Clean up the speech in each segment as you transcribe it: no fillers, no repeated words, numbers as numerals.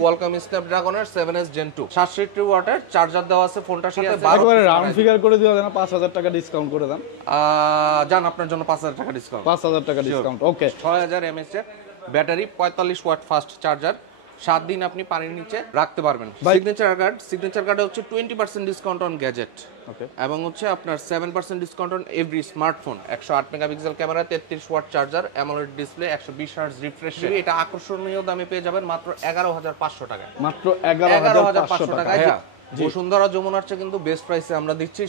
Qualcomm স্ন্যাপড্রাগনের 7s Gen 2 760 ওয়াটের charger দেওয়া আছে ফোনটার সাথে। একবারে রাউন্ড ফিগার করে দিও না, 5000 টাকা ডিসকাউন্ট করে দেন। জান আপনার জন্য 5000 টাকা ডিসকাউন্ট। 5000 টাকা ডিসকাউন্ট, ওকে। 6000 mAh এর ব্যাটারি, 45 ওয়াট ফাস্ট চার্জার, 7 দিন আপনি পানির নিচে রাখতে পারবেন। সিগনেচার কার্ডে হচ্ছে 20% ডিসকাউন্ট অন গ্যাজেট, ওকে, এবং হচ্ছে আপনার 7% discount on every smartphone. 108 megapixel camera, 33 watt charger, AMOLED display, 120 hertz refresh rate. এটা আকর্ষণীয় দামে পেয়ে যাবেন মাত্র 11500 টাকায়। মাত্র 11500 টাকায়। হ্যাঁ, বসুন্ধরা যমুনার চেয়ে কিন্তু বেস্ট প্রাইসে আমরা দিচ্ছি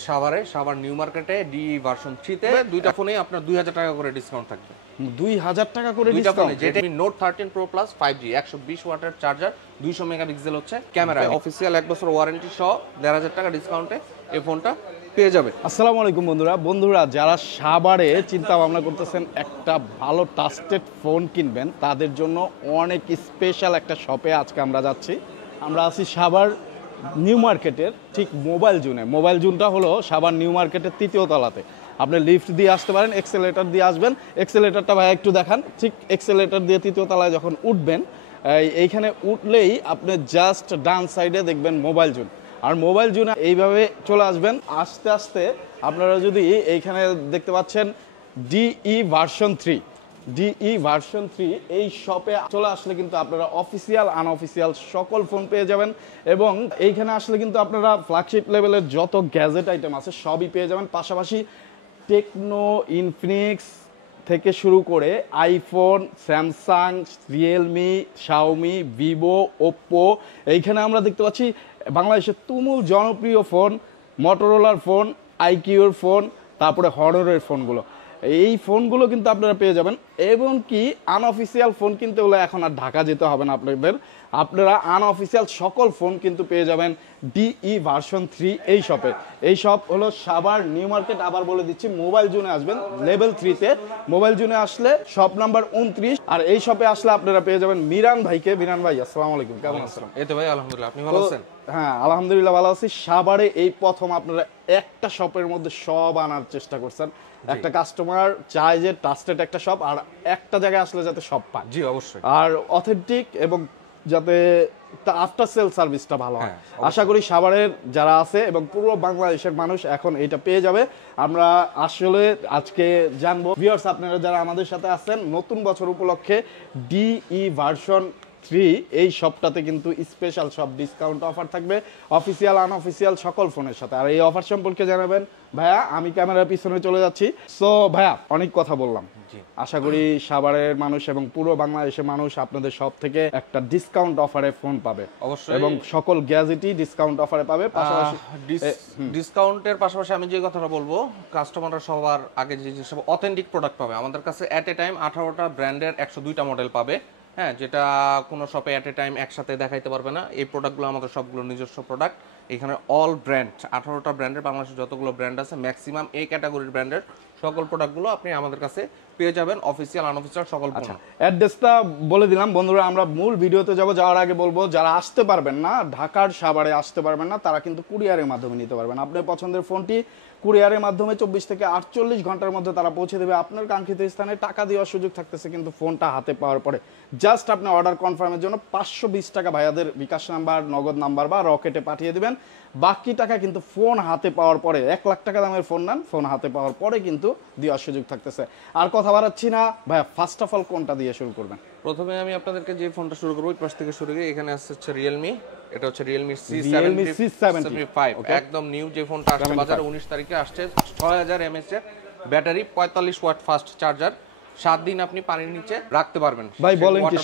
সাভার নিউ মার্কেটে ডি ভার্সন 3 তে দুইটা ফোনে আপনার 2000 টাকা করে ডিসকাউন্ট থাকবে। 2000 টাকা করে ডিসকাউন্ট। যেটা নোট 13 প্রো প্লাস 5G, 120 ওয়াটের চার্জার, 200 মেগাপিক্সেল হচ্ছে ক্যামেরা, অফিসিয়াল 1 বছর ওয়ারেন্টি সহ 1500 টাকা ডিসকাউন্টে এই ফোনটা পেয়ে যাবে। আসসালামু আলাইকুম বন্ধুরা যারা সাভারে চিন্তা ভাবনা করতেছেন একটা ভালো ট্রাস্টেড ফোন কিনবেন, তাদের জন্য অনেক স্পেশাল একটা শপে আজকে আমরা যাচ্ছি। আমরা আছি সাভার নিউ মার্কেটের ঠিক মোবাইল জোনটা হলো সাভার নিউ মার্কেটের 3য় তলাতে। আপনি লিফট দিয়ে আসতে পারেন, এক্সেলেটর দিয়ে আসবেন। এক্সেলেটরটা ভাই একটু দেখান। ঠিক এক্সেলেটর দিয়ে 3য় তলায় যখন উঠবেন, এইখানে উঠলেই আপনি জাস্ট ডান সাইডে দেখবেন মোবাইল জোন। আর মোবাইল জোনে এইভাবে চলে আসবেন। আস্তে আস্তে আপনারা যদি এইখানে দেখতে পাচ্ছেন ডিই ভার্সন 3 এই শপে চলে আসলে কিন্তু আপনারা অফিসিয়াল আনঅফিসিয়াল সকল ফোন পেয়ে যাবেন। এবং এইখানে আসলে কিন্তু আপনারা ফ্ল্যাগশিপ লেভেলের যত গ্যাজেট আইটেম আছে সবই পেয়ে যাবেন। পাশাপাশি টেকনো, ইনফিনিক্স থেকে শুরু করে iPhone, Samsung, Realme, Xiaomi, Vivo, Oppo, এইখানে আমরা দেখতে পাচ্ছি বাংলাদেশের তুমুল জনপ্রিয় ফোন, মটোরোলার ফোন, আইকিউর ফোন, তারপরে হনরের ফোনগুলো। এই ফোনগুলো কিন্তু আপনারা পেয়ে যাবেন। এবং কি আনঅফিসিয়াল ফোন কিনতে হলে এখন আর ঢাকা যেতে হবে না আপনারা আনঅফিসিয়াল সকল ফোন কিন্তু পেয়ে যাবেন ডিই ভার্সন 3 এই শপে। এই শপ হলো সাভার নিউ মার্কেট। আবার বলে দিচ্ছি, মোবাইল জোনে আসবেন লেভেল 3-তে। মোবাইল জোনে আসলে শপ নাম্বার 29। আর এই শপে আসলে আপনারা পেয়ে যাবেন মিরান ভাইকে। মিরান ভাই আসসালামু আলাইকুম, কেমন আছেন? এই তো ভাই আলহামদুলিল্লাহ, আপনি ভালো আছেন? হ্যাঁ আলহামদুলিল্লাহ ভালো আছি। সাভারে এই প্রথম আপনারা একটা শপের মধ্যে সব আনার চেষ্টা করছেন। একটা কাস্টমার চায় যে ট্রাস্টেড একটা শপ, আর একটা জায়গায় আসলে যাতে সব পায়। জি অবশ্যই। আর অথেন্টিক এবং যাতে আফটার সেল সার্ভিসটা ভালো হয়। আশা করি সাভারের যারা আছে এবং পুরো বাংলাদেশের মানুষ এখন এটা পেয়ে যাবে। আমরা আসলে আজকে জানবো ভিউয়ার্স, আপনারা যারা আমাদের সাথে আছেন, নতুন বছর উপলক্ষে ডিই ভার্সন 3 এই শপটাতে কিন্তু স্পেশাল সব ডিসকাউন্ট অফার থাকবে অফিসিয়াল আনঅফিসিয়াল সকল ফোনের সাথে। আর এই অফার সম্পর্কে জানাবেন ভাইয়া। আমি ক্যামেরার পিছনে চলে যাচ্ছি। সো ভাইয়া অনেক কথা বললাম, আশা করি সাভারের মানুষ এবং পুরো বাংলাদেশের মানুষ আপনাদের সব থেকে একটা ডিসকাউন্ট অফারে ফোন পাবে অবশ্যই, এবং সকল গ্যাজেটই ডিসকাউন্ট অফারে পাবে। পাশাপাশি ডিসকাউন্টের পাশাপাশি আমি যে কথাটা বলবো, কাস্টমাররা সবার আগে যে সব অথেন্টিক প্রোডাক্ট পাবে আমাদের কাছে। এট এ টাইম 18টা ব্র্যান্ডের 102টা মডেল পাবে। হ্যাঁ, যেটা কোনো শপে এট এ টাইম একসাথে দেখাইতে পারবে না। এই প্রোডাক্টগুলো আমাদের সবগুলো নিজস্ব প্রোডাক্ট। এখানে অল ব্র্যান্ড 18টা ব্র্যান্ডের, বাংলাদেশের যতগুলো ব্র্যান্ড আছে ম্যাক্সিমাম এই ক্যাটাগরির ব্র্যান্ডের সকল প্রোডাক্টগুলো আপনি আমাদের কাছে পেয়ে যাবেন, অফিসিয়াল আনঅফিসিয়াল সকল। আচ্ছা, অ্যাড্রেসটা বলে দিলাম বন্ধুরা। আমরা মূল ভিডিওতে যাওয়ার আগে বলবো, যারা আসতে পারবেন না, ঢাকার সাভারে আসতে পারবেন না, তারা কিন্তু কুরিয়ারের মাধ্যমে নিতে পারবেন। আপনার পছন্দের ফোনটি কুরিয়ারের মাধ্যমে 24 থেকে 48 ঘন্টার মধ্যে তারা পৌঁছে দেবে আপনার কাঙ্ক্ষিত স্থানে। টাকা দেওয়ার সুযোগ থাকতেছে কিন্তু ফোনটা হাতে পাওয়ার পরে। জাস্ট আপনি অর্ডার কনফার্মের জন্য 520 টাকা ভাইয়াদের বিকাশ নাম্বার, নগদ নাম্বার বা রকেটে পাঠিয়ে দিবেন। বাকি টাকা কিন্তু ফোন হাতে পাওয়ার পরে, 1 লাখ টাকা দামের ফোন নেন, ফোন হাতে পাওয়ার পরে কিন্তু দেওয়ার সুযোগ থাকতেছে। আর কথা বাড়াচ্ছি না ভাইয়া, ফার্স্ট অফ অল কোনটা দিয়ে শুরু করবেন? প্রথমে আমি আপনাদেরকে যে ফোনটা শুরু করবো ওই পাশ থেকে শুরু করি। এখানে হচ্ছে রিয়েলমি, এটা হচ্ছে রিয়েলমি C75, একদম নিউ যে ফোনটা আসছে বাজারে 19 তারিখে আসছে। 6000 mAh এর ব্যাটারি, 45 ওয়াট ফাস্ট চার্জার, 7 দিন আপনি পানির নিচে রাখতে পারবেন। ভাই বলেন কি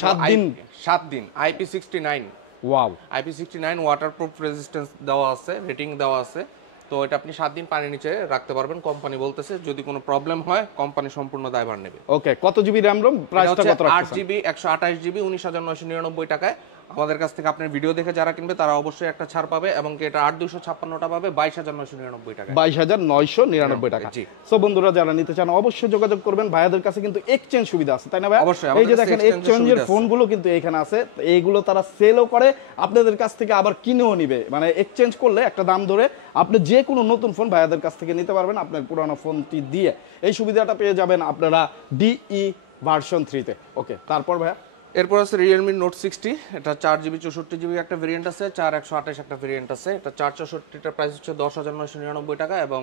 7 দিন IP69, wow, IP69 waterproof resistance দেওয়া আছে, রেটিং দেওয়া আছে। তো এটা আপনি 7 দিন পানির নিচে রাখতে পারবেন। কোম্পানি বলতেছে যদি কোনো প্রবলেম হয় কোম্পানি সম্পূর্ণ দায়ভার নেবে। ওকে, কত জিবি র‍্যাম রম? প্রাইসটা কত রাখছেন? 8GB 128GB 19999 টাকায়। আমাদের কাছ থেকে আপনার ভিডিও দেখে যারা কিনবে তারা অবশ্যই একটা ছাড় পাবে, এবং এটা 8256টা পাবে 22999 টাকা। 22999 টাকা। সো বন্ধুরা যারা নিতে চান অবশ্যই যোগাযোগ করবেন। ভাইয়াদের কাছে কিন্তু এক্সচেঞ্জ সুবিধা আছে, তাই না ভাই? অবশ্যই। এই যে দেখেন এক্সচেঞ্জের ফোনগুলো কিন্তু এখানে আছে। এইগুলো তারা সেলও করে, আপনাদের কাছ থেকে আবার কিনেও নিবে। মানে এক্সচেঞ্জ করলে একটা দাম ধরে আপনি যে কোনো নতুন ফোন ভাইয়াদের কাছ থেকে নিতে পারবেন আপনার পুরানো ফোনটি দিয়ে। এই সুবিধাটা পেয়ে যাবেন আপনারা ডিই ভার্সন 3 তে। ওকে, তারপর ভাইয়া এরপর আছে রিয়েলমি নোট 60, এটা 4GB 64GB একটা ভেরিয়েন্ট আছে, 4128 একটা ভেরিয়েন্ট আছে। এটা 464টার প্রাইস হচ্ছে 10,999 টাকা এবং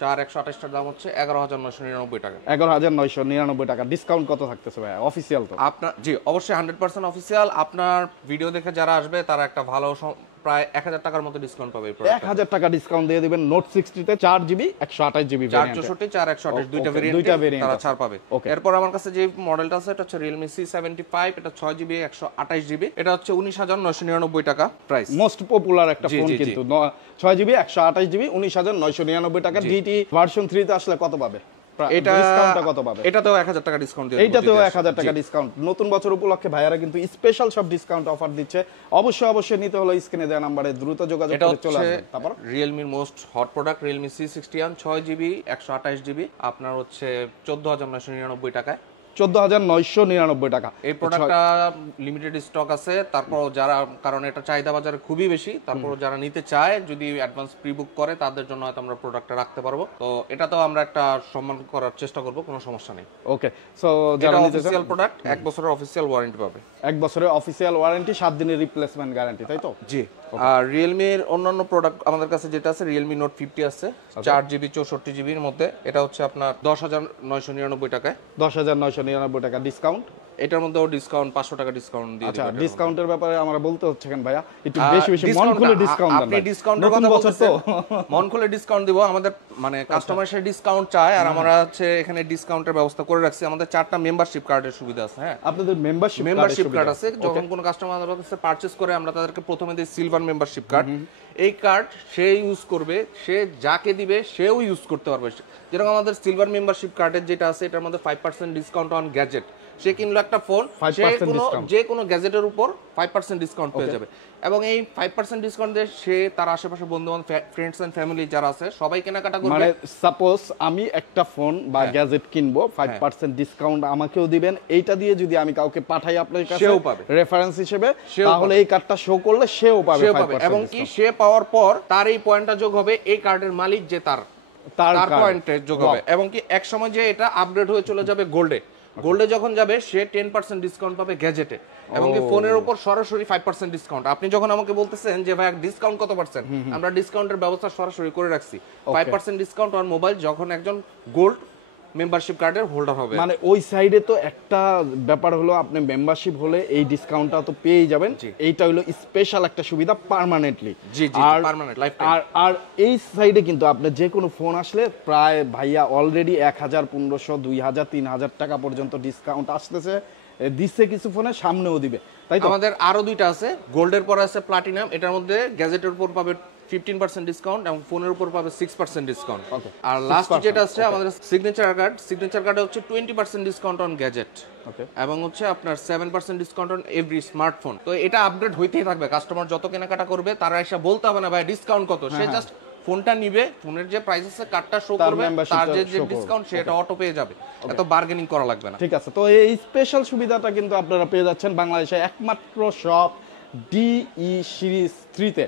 4128টার দাম হচ্ছে 11,999 টাকা। 11,999 টাকা। ডিসকাউন্ট কত থাকতেছে ভাই? অফিসিয়াল তো? আপনার জি অবশ্যই 100% অফিসিয়াল। আপনার ভিডিও দেখে যারা আসবে তারা একটা ভালো প্রায় 1000 টাকার মতো ডিসকাউন্ট পাবে। 1000 টাকা ডিসকাউন্ট দিয়ে দিবেন নোট 60 তে 4GB 128GB ভেরিয়েন্ট, 464 4128 দুইটা ভেরিয়েন্ট তারা ছাড় পাবে। এরপর আমার কাছে যে মডেলটা আছে এটা হচ্ছে Realme C75, এটা 6GB 128GB, এটা হচ্ছে 19,999 টাকা প্রাইস। মোস্ট পপুলার একটা ফোন কিন্তু 6GB 128GB 19,999 টাকা। ডিটি ভার্সন 3 তে আসলে কত পাবে? এটা ডিসকাউন্টটা কত পাবে? এটাতেও 1000 টাকা ডিসকাউন্ট দিয়ে এইটাতেও 1000 টাকা ডিসকাউন্ট। নতুন বছর উপলক্ষে ভাইয়ারা কিন্তু স্পেশাল সব ডিসকাউন্ট অফার দিচ্ছে। অবশ্যই নিতে হলো স্ক্রিনে দেওয়া নম্বরে দ্রুত যোগাযোগ করে চলে আসবেন। তারপর Realme most hot product Realme C61 6GB 128GB আপনার হচ্ছে 14,999 টাকায়, 14,999 টাকা। এই প্রোডাক্টটা লিমিটেড স্টক আছে। তারপর যারা, কারণ এটা চাহিদা বাজারে খুবই বেশি, তারপর যারা নিতে চায় যদি অ্যাডভান্স প্রি বুক করে তাদের জন্য হয়তো আমরা প্রোডাক্টটা রাখতে পারবো। তো এটাতেও আমরা একটা সম্মান করার চেষ্টা করব, কোনো সমস্যা নেই। ওকে, সো যারা নিতে চান অফিশিয়াল প্রোডাক্ট 1 বছরের অফিশিয়াল ওয়ারেন্টি পাবে। 1 বছরের অফিশিয়াল ওয়ারেন্টি, 7 দিনের রিপ্লেসমেন্ট গ্যারান্টি, তাই তো? জি। আর Realme এর অন্যান্য প্রোডাক্ট আমাদের কাছে যেটা আছে Realme Note 50 আছে 4GB 64GB এর মধ্যে, এটা হচ্ছে আপনার 10,999 টাকায়। 10,999 টাকা ডিসকাউন্ট। এটার মধ্যেও ডিসকাউন্ট 500 টাকা ডিসকাউন্ট দিয়ে আচ্ছা, দিবেন। ডিসকাউন্টের ব্যাপারে আমরা বলতে হচ্ছে কেন ভাইয়া? একটু বেশি মন খুলে ডিসকাউন্ট দেন। আপনি ডিসকাউন্টের কথা বলছেন, মন খুলে ডিসকাউন্ট দিব। আমাদের মানে কাস্টমার সে ডিসকাউন্ট চায় আর আমরা হচ্ছে এখানে ডিসকাউন্টের ব্যবস্থা করে রাখছি। আমাদের 4টা মেম্বারশিপ কার্ডের সুবিধা আছে। হ্যাঁ, আপনাদের মেম্বারশিপ কার্ড আছে। যখন কোনো কাস্টমার আমাদের কাছে পারচেজ করে আমরা তাদেরকে প্রথমে দিই সিলভার মেম্বারশিপ কার্ড। এই কার্ড সে ইউজ করবে, সে যাকে দিবে সেও ইউজ করতে পারবে। যেরকম আমাদের সিলভার মেম্বারশিপ কার্ডের যেটা আছে এটার মধ্যে 5% ডিসকাউন্ট অন গ্যাজেট। সে কিনলো একটা ফোন, যে কোনো গ্যাজেটের উপর 5% ডিসকাউন্ট পেয়ে যাবে এবং এই 5% ডিসকাউন্ট দিয়ে সে তার আশেপাশে বন্ধু বান্ধব, ফ্রেন্ডস এন্ড ফ্যামিলি যারা আছে সবাই কেনাকাটা করবে। মানে সাপোজ আমি একটা ফোন বা গ্যাজেট কিনবো, 5% ডিসকাউন্ট আমাকেও দিবেন। এইটা দিয়ে যদি আমি কাউকে পাঠাই আপনার কাছে সেও পাবে রেফারেন্স হিসেবে, তাহলে এই কার্ডটা শো করলে সেও পাবে 5%। এবং কি সে পাওয়ার পর তার এই পয়েন্টটা যোগ হবে এই কার্ডের মালিক যে তার পয়েন্টে যোগ হবে এবং কি এক সময় যে এটা আপগ্রেড হয়ে চলে যাবে গোল্ডে যখন যাবে সে 10% ডিসকাউন্ট পাবে গ্যাজেটে এবং কি ফোনের উপর সরাসরি 5% ডিসকাউন্ট। আপনি যখন আমাকে বলতেছেন যে ভাই ডিসকাউন্ট কত পার্সেন্ট, আমরা ডিসকাউন্টের ব্যবস্থা সরাসরি করে রাখছি। 5% ডিসকাউন্ট অন মোবাইল যখন একজন গোল্ড মেম্বারশিপ কার্ডের হোল্ডার হবে। মানে ওই সাইডে তো একটা ব্যাপার হলো, আপনি মেম্বারশিপ হলে এই ডিসকাউন্টটা তো পেয়েই যাবেন। এইটা হলো স্পেশাল একটা সুবিধা পার্মানেন্টলি। আর পার্মানেন্ট লাইফ টাইম। আর এই সাইডে কিন্তু আপনি যে কোনো ফোন আসলে প্রায় ভাইয়া অলরেডি 1000, 1500, 2000, 3000 টাকা পর্যন্ত ডিসকাউন্ট আসতেছে, দিচ্ছে কিছু ফোনে, সামনেও দিবে, তাই তো? আমাদের আরো দুইটা আছে, গোল্ডের পর আছে প্লাটিনাম। এটার মধ্যে গ্যাজেটের উপর পাবে 15% ডিসকাউন্ট এবং ফোনের উপর পাবে 6% ডিসকাউন্ট। আর লাস্ট যেটা আছে আমাদের সিগনেচার কার্ডে হচ্ছে 20% ডিসকাউন্ট অন গ্যাজেট এবং হচ্ছে আপনার 7% ডিসকাউন্ট অন এভরি স্মার্টফোন। তো এটা আপগ্রেড হইতেই থাকবে। কাস্টমার যত কেনাকাটা করবে তারা এসে বলতে হবে না ভাই ডিসকাউন্ট কত, সে জাস্ট ফোনটা নিবে, ফোনের যে প্রাইস আছে কার্ডটা শো করবে, তার যে ডিসকাউন্ট সেটা অটো পেয়ে যাবে, এত বার্গেনিং করা লাগবে না। ঠিক আছে, তো এই স্পেশাল সুবিধাটা কিন্তু আপনারা পেয়ে যাচ্ছেন বাংলাদেশে একমাত্র শপ ডিই সিরিজ 3 তে।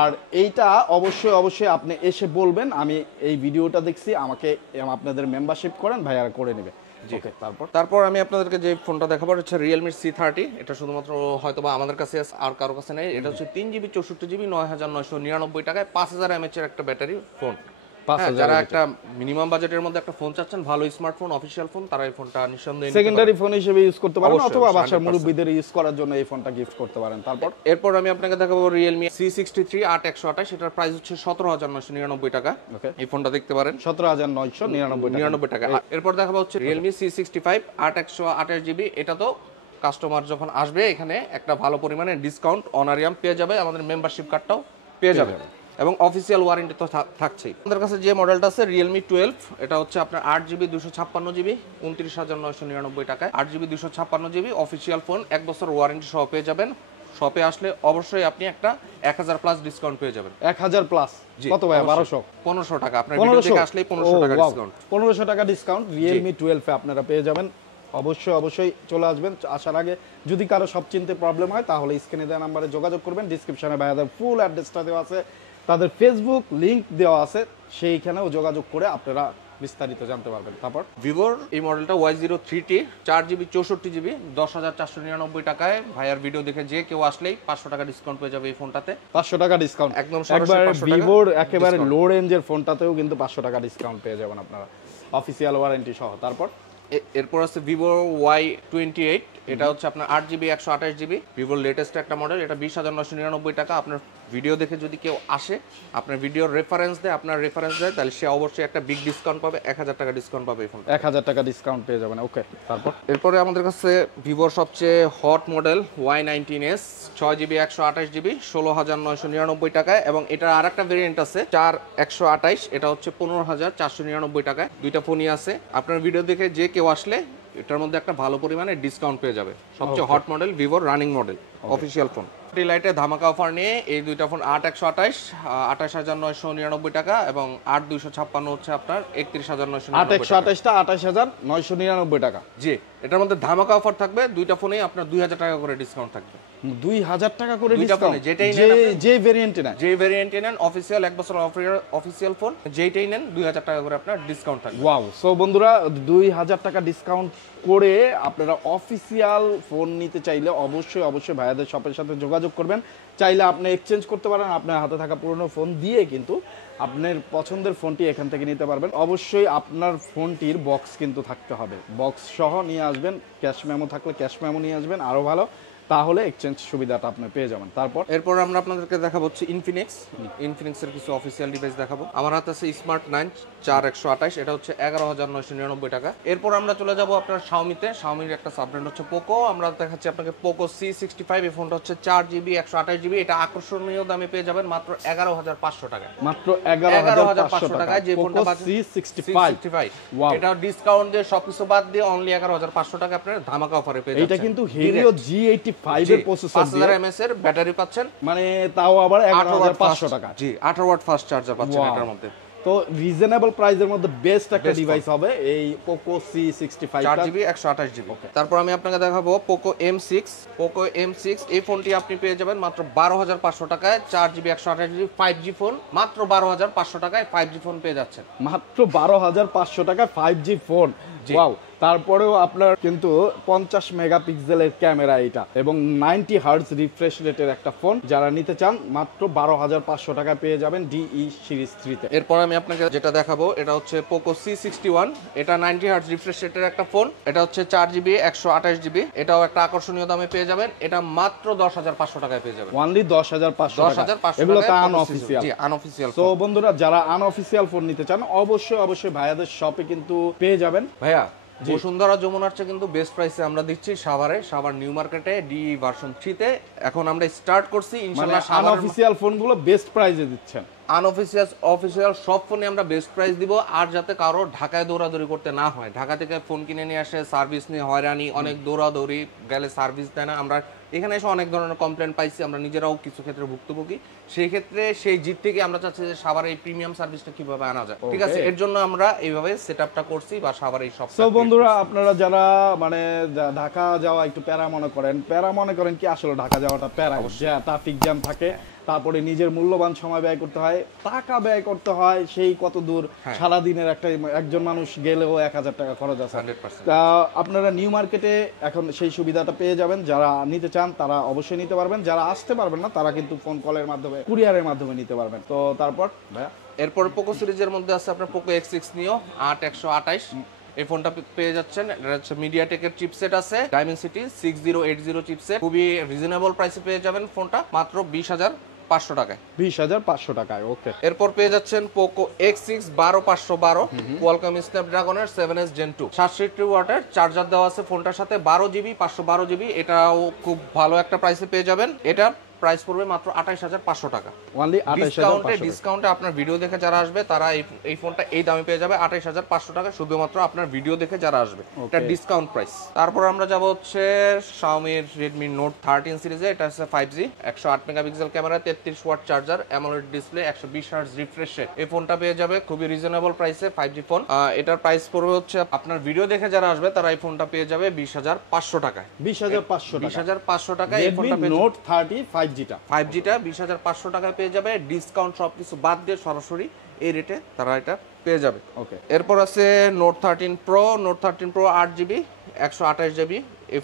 আর এইটা অবশ্যই আপনি এসে বলবেন আমি এই ভিডিওটা দেখছি, আমাকে আপনাদের মেম্বারশিপ করেন, ভাইয়ারা করে নেবে। ওকে, তারপর আমি আপনাদেরকে যে ফোনটা দেখাবো হচ্ছে Realme C30। এটা শুধুমাত্র হয়তোবা আমাদের কাছে আর কারো কাছে নেই। এটা হচ্ছে 3GB 64GB 9,999 টাকায় 5000 mAh এর একটা ব্যাটারি ফোন। যারা একটা মিনিমাম বাজেটের মধ্যে একটা ফোন চাচ্ছেন, ভালো স্মার্টফোন, অফিশিয়াল ফোন, তারা এই ফোনটা নিঃসন্দেহে সেকেন্ডারি ফোন হিসেবে ইউজ করতে পারেন অথবা বাসার মুরব্বিদের ইউজ করার জন্য এই ফোনটা গিফট করতে পারেন। এরপর আমি আপনাকে দেখাবো Realme C63 8128। এটার প্রাইস হচ্ছে 17,999 টাকা। এই ফোনটা দেখতে পারেন 17,999 টাকা। এরপর দেখাবো হচ্ছে Realme C65 8128GB। এটা তো কাস্টমার যখন আসবে এখানে একটা ভালো পরিমাণে ডিসকাউন্ট অনারিয়াম পেয়ে যাবে, আমাদের মেম্বারশিপ কার্ডটাও পেয়ে যাবে এবং অফিসিয়াল ওয়ারেন্টি তো থাকছেই। আমাদের কাছে যে মডেলটা আছে Realme 12, এটা হচ্ছে আপনার 8GB 256GB 29,999 টাকায়। 8GB 256GB অফিসিয়াল ফোন, 1 বছর ওয়ারেন্টি সহ পেয়ে যাবেন। শপে আসলে অবশ্যই আপনি একটা 1000 প্লাস ডিসকাউন্ট পেয়ে যাবেন। 1000 প্লাস কত ভাই? 1500 টাকা। আপনার ভিডিও থেকে আসলে 1500 টাকা ডিসকাউন্ট। 1500 টাকা ডিসকাউন্ট Realme 12 এ আপনারা পেয়ে যাবেন। অবশ্যই চলে আসবেন। আসার আগে যদি কারো সব চিনতে প্রবলেম হয় তাহলে স্ক্রিনে দেওয়া নম্বরে যোগাযোগ করবেন। ডেসক্রিপশনে ভাইয়াদের ফুল অ্যাড্রেসটা দেওয়া আছে, তাদের ফেসবুক লিংক দেওয়া আছে, সেইখানেও যোগাযোগ করে আপনারা বিস্তারিত জানতে পারবেন। তারপর ভিভোর এই মডেলটা Y03T 4GB 64GB 10,499 টাকায় ভাইয়ার ভিডিও দেখে যে কেউ আসলেই 500 টাকা ডিসকাউন্ট পেয়ে যাবে এই ফোনটাতে। 500 টাকা ডিসকাউন্ট একদম সরাসরি একবার 500 টাকা ভিভোর একেবারে discount। লো রেঞ্জের ফোনটাতেও কিন্তু 500 টাকা ডিসকাউন্ট পেয়ে যাবেন আপনারা অফিসিয়াল ওয়ারেন্টি সহ। তারপর এরপর আছে ভিভো Y28, এটা হচ্ছে আপনার 8GB 128GB ভিভোর লেটেস্ট একটা মডেল, এটা 20,999 টাকা। আপনার ভিডিও দেখে যদি কেউ আসে, আপনার ভিডিওর রেফারেন্স দেয়, তাহলে সে অবশ্যই একটা বিগ ডিসকাউন্ট পাবে, 1000 টাকা ডিসকাউন্ট পাবে এই ফোনটা। 1000 টাকা ডিসকাউন্ট পেয়ে যাবেন। ওকে, তারপর এরপরে আমাদের কাছে ভিভোর সবচেয়ে hot model Y19s 6GB 128GB 16,999 টাকায়, এবং এটার আর একটা ভেরিয়েন্ট আছে 4128, এটা হচ্ছে 15,499 টাকায়। দুইটা ফোনই আছে। আপনার ভিডিও দেখে যে কেউ আসলে এটার মধ্যে একটা ভালো পরিমাণে ডিসকাউন্ট পেয়ে যাবে। সবচেয়ে হট মডেল ভিভোর রানিং মডেল অফিসিয়াল ফোন। লাইটে ধামাকা অফার নিয়ে এই দুইটা ফোন 8128 28,999 টাকা, এবং 8256 হচ্ছে আপনার 31,999 8128টা 28,999 টাকা। জি, এটার মধ্যে ধামাকা অফার থাকবে। দুইটা ফোনেই আপনার 2000 টাকা করে ডিসকাউন্ট থাকবে। 2000 টাকা করে দুইটা ডিসকাউন্ট ফোনে যেটাই নেন আপনি, যে ভেরিয়েন্টে না, যে ভেরিয়েন্টে নেন অফিসিয়াল 1 বছর অফিসিয়াল ফোন, যেটাই নেন 2000 টাকা করে আপনার ডিসকাউন্ট থাকবে। ওয়াও। সো বন্ধুরা 2000 টাকা ডিসকাউন্ট করে আপনারা অফিসিয়াল ফোন নিতে চাইলে অবশ্যই ভাইয়াদের শপের সাথে যোগাযোগ করবেন। চাইলে আপনি এক্সচেঞ্জ করতে পারেন, আপনার হাতে থাকা পুরনো ফোন দিয়ে কিন্তু আপনার পছন্দের ফোনটি এখান থেকে নিতে পারবেন। অবশ্যই আপনার ফোনটির বক্স কিন্তু থাকতে হবে, বক্স সহ নিয়ে আসবেন। ক্যাশ মেমো থাকলে ক্যাশ মেমো নিয়ে আসবেন, আরও ভালো, তাহলে এক্সচেঞ্জ সুবিধাটা আপনি পেয়ে যাবেন। তারপর এরপর আমরা আপনাদেরকে দেখাবো হচ্ছে ইনফিনিক্সের কিছু অফিসিয়াল ডিভাইস দেখাবো। আমার হাতে আছে স্মার্ট 9 4128, এটা হচ্ছে 11,999 টাকা। এরপর আমরা চলে যাব আপনার শাওমিতে। শাওমির একটা সাব ব্র্যান্ড হচ্ছে পোকো। আমরা দেখাচ্ছি আপনাকে পোকো C65। এই ফোনটা হচ্ছে 4GB 128GB, এটা আকর্ষণীয় দামে পেয়ে যাবেন মাত্র 11,500 টাকায়। মাত্র 11,500 টাকায় যে ফোনটা C65, এটা ডিসকাউন্ট দিয়ে সবকিছু বাদ দিয়ে অনলি 11,500 টাকা আপনার ধামাকা অফারে পেয়ে যাচ্ছেন। এটা কিন্তু Helio G85 এর প্রসেসর দিয়ে 5000 mAh এর ব্যাটারি পাচ্ছেন, মানে তাও আবার 11,500 টাকা। জি, 18 ওয়াট ফাস্ট চার্জার পাচ্ছেন এটার মধ্যে। তো রিজনেবল প্রাইসের মধ্যে বেস্ট একটা ডিভাইস হবে এই পোকো C65 4GB 128GB। তারপর আমি আপনাকে দেখাবো পোকো M6। এই ফোনটি আপনি পেয়ে যাবেন মাত্র 12,500 টাকায়, 4GB 128GB 5G ফোন। মাত্র 12,500 টাকায় 5G ফোন পেয়ে যাচ্ছেন। মাত্র 12,500 টাকায় 5G ফোন। ওয়াও। তারপরেও আপনার কিন্তু 50 মেগাপিক্সেলের ক্যামেরা এটা, এবং 90 হার্টজ রিফ্রেশ রেটের একটা ফোন। যারা নিতে চান মাত্র 12,500 টাকায় পেয়ে যাবেন DE সিরিজ 3 তে। এরপর আমি আপনাকে যেটা দেখাবো এটা হচ্ছে পোকো C61। এটা 90 হার্টজ রিফ্রেশ রেটের একটা ফোন। এটা হচ্ছে 4GB 128GB, এটাও একটা আকর্ষণীয় দামে পেয়ে যাবেন। এটা মাত্র 10,500 টাকায় পেয়ে যাবেন। অনলি 10,500 টাকা। 10,500 এগুলো তো টাকায় আনঅফিশিয়াল। জি, আনঅফিশিয়াল। সো বন্ধুরা যারা আনঅফিশিয়াল ফোন নিতে চান অবশ্যই ভাইয়াদের শপে কিন্তু পেয়ে যাবেন। ভাইয়া, বসুন্ধরা যমুনার চেয়ে কিন্তু বেস্ট প্রাইসে আমরা দিচ্ছি সাভার নিউ মার্কেটে DE ভার্সন 3 তে। এখন আমরা স্টার্ট করছি ইনশাআল্লাহ। আনঅফিশিয়াল ফোনগুলো বেস্ট প্রাইসে দিচ্ছেন। অফিসিয়াল সব ফোনে আমরা বেস্ট প্রাইস দিব। আর যাতে কারো ঢাকায় দৌড়াদৌড়ি করতে না হয়, ঢাকা থেকে ফোন কিনে নিয়ে আসে, সার্ভিস নিয়ে হয়রানি, অনেক দৌড়াদৌড়ি, গেলে সার্ভিস দেয় না। আমরা এখানে এসে অনেক ধরনের কমপ্লেন পাইছি, আমরা নিজেরাও কিছু ক্ষেত্রে ভুক্তভোগী। সেই ক্ষেত্রে সেই জিত থেকে আমরা চাচ্ছি যে সাভারে এই প্রিমিয়াম সার্ভিসটা কিভাবে আনা যায়। ঠিক আছে, এর জন্য আমরা এইভাবে সেটআপটা করছি বা সাভারে এই সব। সো বন্ধুরা আপনারা যারা মানে ঢাকা যাওয়া একটু প্যারা মনে করেন কি আসলে ঢাকা যাওয়াটা প্যারা, ট্রাফিক জ্যাম থাকে, তারপরে নিজের মূল্যবান সময় ব্যয় করতে হয়, টাকা ব্যয় করতে হয়, সেই কত দূর সারাদিনের একজন মানুষ গেলেও 1000 টাকা খরচ আছে। তা আপনারা নিউ মার্কেটে এখন সেই সুবিধাটা পেয়ে যাবেন। যারা নিতে চান তারা অবশ্যই নিতে পারবেন, যারা আসতে পারবেন না তারা কিন্তু ফোন কলের মাধ্যমে, কুরিয়ারের মাধ্যমে নিতে পারবেন। তো তারপর ভাইয়া এরপর পোকো সিরিজের মধ্যে আছে আপনার পোকো X6 নিও 8128। এই ফোনটা পেয়ে যাচ্ছেন। এটা হচ্ছে মিডিয়াটেকের চিপসেট আছে, ডাইমেনসিটি 6080 চিপসেট। খুবই রিজনেবল প্রাইসে পেয়ে যাবেন ফোনটা মাত্র 20,500 টাকায়। 20,500 টাকায়। ওকে। এরপর পেয়ে যাচ্ছেন Poco X6 12512 Qualcomm স্ন্যাপড্রাগনের 7S Gen 2 67 ওয়াটের চার্জার দেওয়া আছে ফোনটার সাথে, 12GB 512GB। এটাও খুব ভালো একটা প্রাইসে পেয়ে যাবেন। এটা প্রাইস পড়বে মাত্র 28,500 টাকা। অনলি 28,500। ডিসকাউন্টে আপনার ভিডিও দেখে যারা আসবে তারা এই ফোনটা এই দামে পেয়ে যাবে 28,500 টাকা, শুধুমাত্র আপনার ভিডিও দেখে যারা আসবে। এটা ডিসকাউন্ট প্রাইস। তারপর আমরা যাব হচ্ছে Xiaomi Redmi Note 13 সিরিজে। এটা হচ্ছে 5G 108 megapixel camera, 33 watt charger, AMOLED display, 120 hertz refresh rate. এই ফোনটা পেয়ে যাবে খুবই রিজনেবল প্রাইসে 5G ফোন। এটার প্রাইস পড়বে হচ্ছে আপনার ভিডিও দেখে যারা আসবে তারা এই ফোনটা পেয়ে যাবে 20,500 টাকায়। 20,500 টাকা। 20,500 টাকায় এই ফোনটা Redmi Note 30 5G 5Gটা 5Gটা 20,500 টাকায় পেয়ে যাবে, ডিসকাউন্ট সব কিছু বাদ দিয়ে সরাসরি এই রেটে তারা এটা পেয়ে যাবে। ওকে। এরপর আছে note 13 pro. Note 13 pro 8GB 128GB এই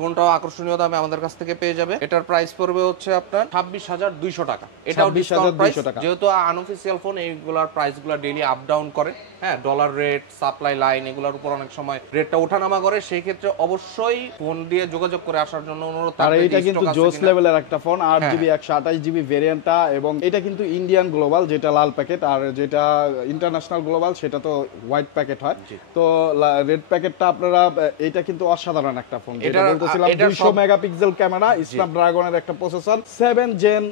ফোনটাও আকর্ষণীয় দামে আমাদের কাছ থেকে পেয়ে যাবে। এটার প্রাইস পড়বে হচ্ছে আপনার 26,200 টাকা। এটাও ডিসকাউন্ট প্রাইস, যেহেতু আনঅফিসিয়াল ফোন এইগুলোর প্রাইসগুলো ডেইলি আপ ডাউন করে, হ্যাঁ, ডলার রেট, সাপ্লাই লাইন এগুলোর উপর অনেক সময় রেটটা ওঠানামা করে, সেই ক্ষেত্রে অবশ্যই ফোন দিয়ে যোগাযোগ করে আসার জন্য অনুরোধ আর থাকবে। এটা কিন্তু জোস লেভেলের একটা ফোন, 8GB 128GB ভেরিয়েন্টটা, এবং এটা কিন্তু ইন্ডিয়ান গ্লোবাল যেটা লাল প্যাকেট, আর যেটা ইন্টারন্যাশনাল গ্লোবাল সেটা তো হোয়াইট প্যাকেট হয়। তো রেড প্যাকেটটা আপনারা, এটা কিন্তু অসাধারণ একটা ফোন, যেটা বলতেছিলাম 200 মেগাপিক্সেল ক্যামেরা, স্ন্যাপড্রাগনের একটা প্রসেসর, 7 Gen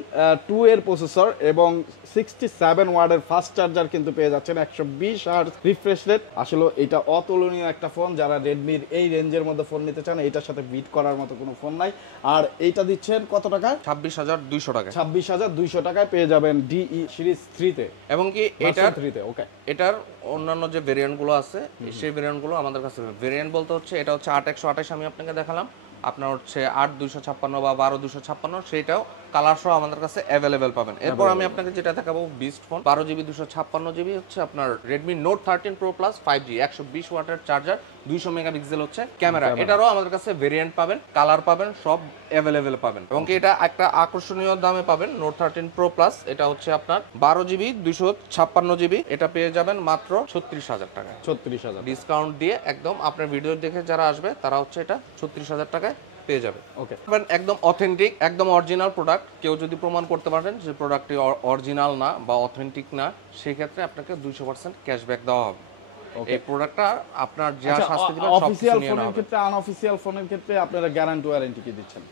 2 এর প্রসেসর, এবং 67 ওয়াটের ফাস্ট চার্জার কিন্তু পেয়ে যাচ্ছেন, 120 হার্টজ রিফ্রেশ রেট। আসলে এটা অতুলনীয় একটা ফোন, যারা রেডমির এই রেঞ্জের মধ্যে ফোন নিতে চান এটার সাথে বিট করার মতো কোনো ফোন নাই। আর এইটা দিচ্ছেন কত টাকা? 26,200 টাকা। 26,200 টাকায় পেয়ে যাবেন ডিই সিরিজ 3 তে, এবং কি এটার 3 তে। ওকে। এটার অন্যান্য যে ভেরিয়েন্ট গুলো আছে সেই ভেরিয়েন্ট গুলো আমাদের কাছে, ভেরিয়েন্ট বলতে হচ্ছে এটা হচ্ছে 8/128 আমি আপনাকে দেখালাম, আপনার হচ্ছে 8/256 বা 12/256, সেইটাও কালার সহ আমাদের কাছে অ্যাভেলেবেল পাবেন। এরপর আমি আপনাকে যেটা দেখাবো বিস্ট ফোন, 12GB 256GB হচ্ছে আপনার Redmi note 13 pro plus 5G, 120 ওয়াটের চার্জার, 200 মেগাপিক্সেল হচ্ছে ক্যামেরা। এটারও আমাদের কাছে ভেরিয়েন্ট পাবেন, কালার পাবেন, সব অ্যাভেলেবেল পাবেন। এবং কি এটা একটা আকর্ষণীয় দামে পাবেন, নোট 13 প্রো প্লাস, এটা হচ্ছে আপনার 12GB 256GB, এটা পেয়ে যাবেন মাত্র 36,000 টাকায়। 36,000 ডিসকাউন্ট দিয়ে একদম আপনার ভিডিও দেখে যারা আসবে তারা হচ্ছে এটা 36,000 টাকায় পেয়ে যাবে। ওকে। একদম অথেন্টিক, একদম অরিজিনাল প্রোডাক্ট। কেউ যদি প্রমাণ করতে পারেন যে প্রোডাক্টটি অরিজিনাল না বা অথেন্টিক না, সেই ক্ষেত্রে আপনাকে 200% ক্যাশব্যাক দেওয়া হবে। এই প্রোডাক্টটা আপনার যা শাস্তি দিবেন সব কিছু নিয়ে নেওয়া হবে। অফিশিয়াল ফোনের ক্ষেত্রে, আনঅফিশিয়াল ফোনের ক্ষেত্রে আপনারা গ্যারান্টি ওয়ারেন্টি কি দিচ্ছেন?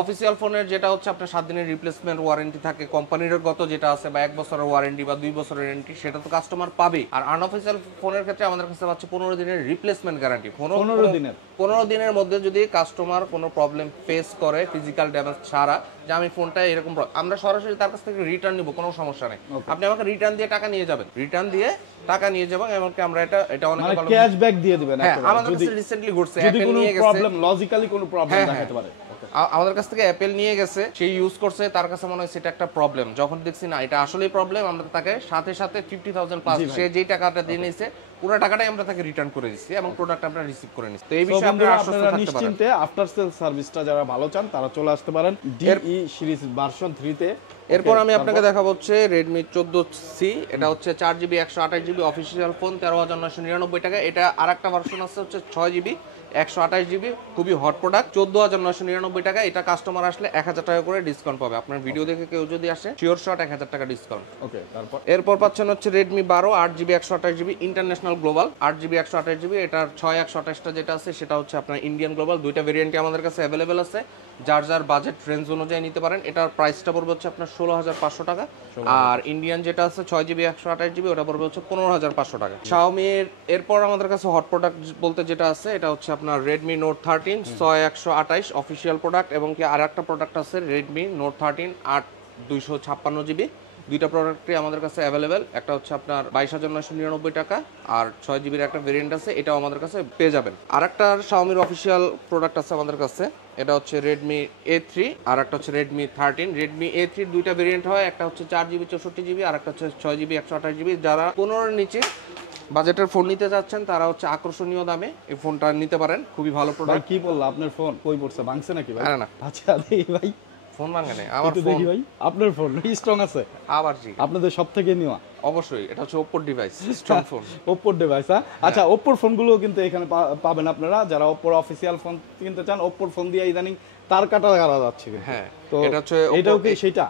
অফিসিয়াল ফোনের যেটা হচ্ছে আপনার 7 দিনের রিপ্লেসমেন্ট ওয়ারেন্টি থাকে, কোম্পানির গত যেটা আছে, বা 1 বছরের ওয়ারেন্টি বা 2 বছরের ওয়ারেন্টি, সেটা তো কাস্টমার পাবেই। আর আনঅফিসিয়াল ফোনের ক্ষেত্রে আমাদের কাছে পাচ্ছে 15 দিনের রিপ্লেসমেন্ট গ্যারান্টি। 15 দিনের মধ্যে যদি কাস্টমার কোনো প্রবলেম ফেস করে, ফিজিক্যাল ড্যামেজ ছাড়া, যে আমি ফোনটা এরকম, আমরা সরাসরি তার কাছ থেকে রিটার্ন নিব, কোনো সমস্যা নেই। আপনি আমাকে রিটার্ন দিয়ে টাকা নিয়ে যাবেন, এমনকি আমরা এটা অনেক ভালো ক্যাশব্যাক দিয়ে দিবেন। আমাদের কাছে রিসেন্টলি ঘটছে, যদি কোনো প্রবলেম, লজিক্যালি কোনো প্রবলেম দেখাতে পারে, আমাদের কাছ থেকে অ্যাপেল নিয়ে গেছে, সে ইউজ করছে, তার কাছে মনে হয় সেটা একটা প্রবলেম, যখন দেখছি না এটা আসলেই প্রবলেম, আমরা তাকে সাথে 50,000 প্লাস সে যেই টাকাটা দিয়ে নিয়েছে পুরো টাকাটাই আমরা তাকে রিটার্ন করে দিচ্ছি, এবং প্রোডাক্ট আমরা রিসিভ করে নিচ্ছি। তো এই বিষয়ে আপনারা নিশ্চিন্তে আফটার সেল সার্ভিসটা যারা ভালো চান তারা চলে আসতে পারেন ডিই সিরিজ ভার্সন 3 তে। এরপর আমি আপনাকে দেখাবো হচ্ছে Redmi 14C, এটা হচ্ছে 4GB 128GB অফিশিয়াল ফোন, 13,999 টাকা। এটা আরেকটা ভার্সন আছে হচ্ছে 6GB 128GB, খুবই হট প্রোডাক্ট, 14,999 টাকা। এটা কাস্টমার আসলে 1,000 টাকা করে ডিসকাউন্ট পাবে। আপনার ভিডিও দেখে কেউ যদি আসে শিওর শট 1,000 টাকা ডিসকাউন্ট। ওকে। এরপর পাচ্ছেন হচ্ছে Redmi 12 8GB 128GB international global, 8GB 128GB। এটার 6/128টা যেটা আছে সেটা হচ্ছে আপনার ইন্ডিয়ান গ্লোবাল। দুইটা ভেরিয়েন্টই আমাদের কাছে অ্যাভেলেবেল আছে, যার যার বাজেট রেঞ্জ অনুযায়ী নিতে পারেন। এটার প্রাইসটা পড়বে হচ্ছে আপনার 16,500 টাকা। আর ইন্ডিয়ান যেটা আছে 6GB 128GB, ওটা পড়বে হচ্ছে 15,500 টাকা। Xiaomi-র এরপর আমাদের কাছে হট প্রোডাক্ট বলতে যেটা আছে এটা হচ্ছে আপনার Redmi Note 13 6/128 অফিশিয়াল প্রোডাক্ট, এবং কি আর একটা প্রোডাক্ট আছে Redmi Note 13 8/256GB। দুইটা প্রোডাক্টই আমাদের কাছে অ্যাভেলেবেল। একটা হচ্ছে আপনার 22,999 টাকা, আর 6GBর একটা ভেরিয়েন্ট আছে, এটাও আমাদের কাছে পেয়ে যাবেন। আর একটা Xiaomi-র অফিশিয়াল প্রোডাক্ট আছে আমাদের কাছে, এটা হচ্ছে Redmi A3, আর একটা হচ্ছে Redmi 13। Redmi A3 দুইটা ভেরিয়েন্ট হয়, একটা হচ্ছে 4GB 64GB, আর একটা হচ্ছে 6GB 128GB। যারা 15-এর নিচে বাজেটের ফোন নিতে যাচ্ছেন তারা হচ্ছে আকর্ষণীয় দামে এই ফোনটা নিতে পারেন, খুবই ভালো প্রোডাক্ট। কি বললা, আপনার ফোন কই পড়ছে, ভাঙছে নাকি ভাই? না। আচ্ছা দেখি ভাই, ফোন ভাঙে নাই আমার ফোন। দেখি ভাই আপনার ফোন স্ট্রং আছে আবার জি, আপনাদের সব থেকে নেওয়া অবশ্যই। এটা হচ্ছে Oppo device, strong phone, Oppo device. আচ্ছা, Oppo ফোনগুলো কিন্তু এখানে পাবেন আপনারা, যারা Oppo অফিশিয়াল ফোন কিনতে চান। Oppo ফোন দিয়ে ইদানিং তার কাটা গাড়া যাচ্ছে। হ্যাঁ, তো এটা হচ্ছে এটাও কি সেটা?